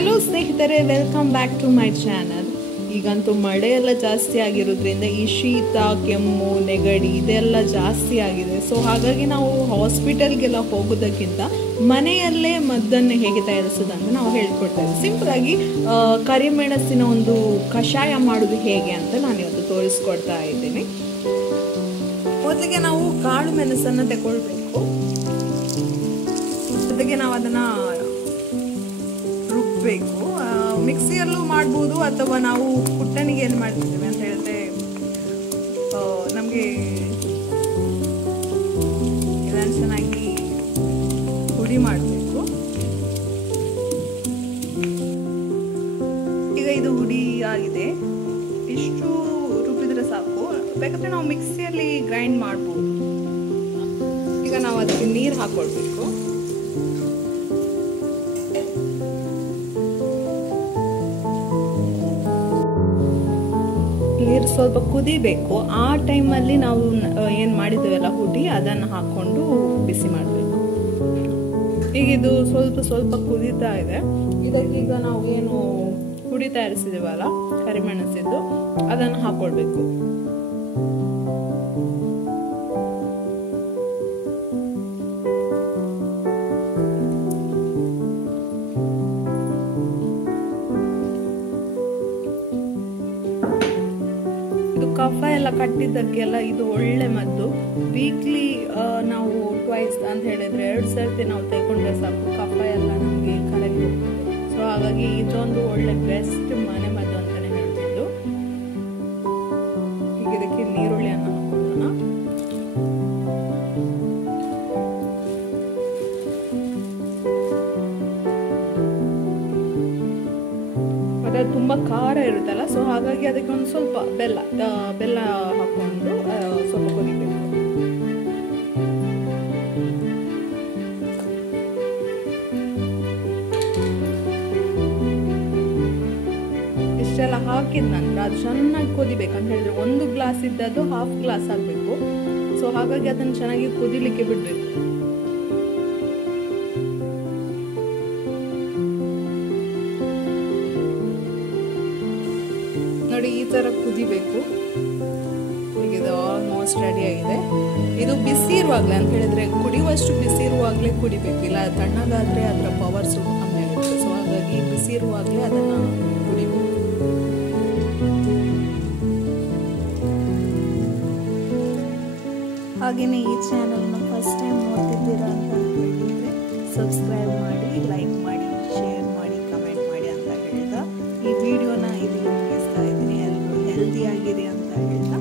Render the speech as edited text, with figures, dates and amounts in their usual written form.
Hello ಸ್ನೇಹಿತರೆ, welcome back to my channel. ಈಗಂತೂ ಮಳೆ ಎಲ್ಲ ಜಾಸ್ತಿ ಆಗಿರೋದ್ರಿಂದ ಈ ಶೀತ, ಕೆಮ್ಮು, ನೆಗಡಿ ಇದೆಲ್ಲ ಜಾಸ್ತಿ ಆಗಿದೆ. ಸೊ ಹಾಗಾಗಿ ನಾವು ಹಾಸ್ಪಿಟಲ್ಗೆಲ್ಲ ಹೋಗೋದಕ್ಕಿಂತ ಮನೆಯಲ್ಲೇ ಮದ್ದನ್ನು ಹೇಗೆ ತಯಾರಿಸೋದಂತ ನಾವು ಹೇಳ್ಕೊಡ್ತೇವೆ. ಸಿಂಪಲ್ ಆಗಿ ಕರಿಮೆಣಸಿನ ಒಂದು ಕಷಾಯ ಮಾಡೋದು ಹೇಗೆ ಅಂತ ನಾನು ಇವತ್ತು ತೋರಿಸ್ಕೊಡ್ತಾ ಇದ್ದೀನಿ. ಮೊದಲಿಗೆ ನಾವು ಕಾಳು ಮೆಣಸನ್ನು ತಗೊಳ್ಬೇಕು. ಜೊತೆಗೆ ನಾವು ಅದನ್ನ ರುಬ್ಬಬೇಕು. ಮಿಕ್ಸಿಯಲ್ಲೂ ಮಾಡ್ಬೋದು, ಅಥವಾ ನಾವು ಕುಟ್ಟಣಿಗೆ ಏನು ಮಾಡ್ತಿದ್ದೇವೆ ಅಂತ ಹೇಳಿದ್ರೆ ನಮಗೆ ಇದನ್ನು ಚೆನ್ನಾಗಿ ಹುಡಿ ಮಾಡಬೇಕು. ಈಗ ಇದು ಹುಡಿ ಆಗಿದೆ, ಇಷ್ಟು ರುಬ್ಬಿದ್ರೆ ಸಾಕು. ಬೇಕಾದ್ರೆ ನಾವು ಮಿಕ್ಸಿಯಲ್ಲಿ ಗ್ರೈಂಡ್ ಮಾಡ್ಬೋದು. ಈಗ ನಾವು ಅದಕ್ಕೆ ನೀರು ಹಾಕೊಳ್ಬೇಕು. ನೀರು ಸ್ವಲ್ಪ ಕುದಿಬೇಕು. ಆ ಟೈಮಲ್ಲಿ ನಾವು ಏನು ಮಾಡಿದ್ದೇವಲ್ಲ ಹುಡಿ, ಅದನ್ನು ಹಾಕೊಂಡು ಬಿಸಿ ಮಾಡಬೇಕು. ಈಗ ಇದು ಸ್ವಲ್ಪ ಕುದೀತಾ ಇದೆ. ಇದಕ್ಕೀಗ ನಾವು ಏನು ಹುಡಿ ತಯಾರಿಸಿದೇವಲ್ಲ ಕರಿಮೆಣಸಿದ್ದು, ಅದನ್ನು ಹಾಕೊಳ್ಬೇಕು. ಕಫ ಎಲ್ಲ ಕಟ್ಟಿದ್ದಕ್ಕೆಲ್ಲ ಇದು ಒಳ್ಳೆ ಮದ್ದು. ವೀಕ್ಲಿ ನಾವು ಟ್ವೈಸ್ ಅಂತ ಹೇಳಿದ್ರೆ 2 ಸರ್ತಿ ನಾವು ತೆಗೊಂಡ್ರೆ ಸಾಕು, ಕಫ ಎಲ್ಲ ನಮಗೆ ಕರಗಿ ಹೋಗ್ತದೆ. ಸೊ ಹಾಗಾಗಿ ಇದೊಂದು ಒಳ್ಳೆ ಬೆಸ್ಟ್ ಮನೆ ಮದ್ದು ಅಂತಾನೆ ಹೇಳ್ತಿದ್ದು. ಈಗ ಇದಕ್ಕೆ ನೀರುಳ್ಳಿಯನ್ನು ಹಾಕೋಣ. ಮತ್ತೆ ತುಂಬಾ ಖಾರ ಇರುತ್ತಲ್ಲ, ಸೊ ಹಾಗಾಗಿ ಅದಕ್ಕೆ ಒಂದು ಸ್ವಲ್ಪ ಬೆಲ್ಲ ಹಾಕೊಂಡು ಸ್ವಲ್ಪ ಕುದಿಬೇಕು. ಇಷ್ಟೆಲ್ಲ ಹಾಕಿದ ನಂತರ ಅದು ಚೆನ್ನಾಗಿ ಕುದಿಬೇಕು. ಅಂತ ಹೇಳಿದ್ರೆ 1 ಗ್ಲಾಸ್ ಇದ್ದದ್ದು 1/2 ಗ್ಲಾಸ್ ಆಗಬೇಕು. ಸೊ ಹಾಗಾಗಿ ಅದನ್ನು ಚೆನ್ನಾಗಿ ಕುದಿಲಿಕ್ಕೆ ಬಿಡಬೇಕು. ನೋಡಿ, ಈ ತರ ಕುದಿಬೇಕು. ಈಗ ಇದು ಆಲ್ಮೋಸ್ಟ್ ರೆಡಿ ಆಗಿದೆ. ಇದು ಬಿಸಿ ಇರುವಾಗಲೇ ಅಂತ ಹೇಳಿದ್ರೆ ಕುಡಿಯುವಷ್ಟು ಬಿಸಿ ಇರುವಾಗಲೇ ಕುಡಿಬೇಕು, ಇಲ್ಲ ತಣ್ಣಗಾದ್ರೆ ಅದರ ಪವರ್ ಸ್ವಲ್ಪ ಕಮ್ಮಿ ಆಗುತ್ತೆ. ಸೊ ಹಾಗಾಗಿ ಬಿಸಿ ಇರುವಾಗಲೇ ಅದನ್ನ ಕುಡಿಬೇಕು. ಹಾಗೆಯೇ ಈ ಚಾನಲ್ನ ಫಸ್ಟ್ ಟೈಮ್ ನೋಡ್ತಿದ್ದೀರಾ ಅಂತ ಹೇಳಿದ್ರೆ ಸಬ್ಸ್ಕ್ರೈಬ್ ಮಾಡಿ, ಲೈಕ್ ಮಾಡಿ, ಶೇರ್ ಮಾಡಿ, ಕಮೆಂಟ್ ಮಾಡಿ ಅಂತ ಹೇಳ್ತಾ ಈ ವಿಡಿಯೋನ ಇಲ್ಲಿ ಮುಗಿಸ್ತಾ ಇದ್ದೀನಿ. ಎಲ್ಲರೂ ಹೆಲ್ದಿ ಆಗಿರಿ ಅಂತ ಹೇಳ್ತಾ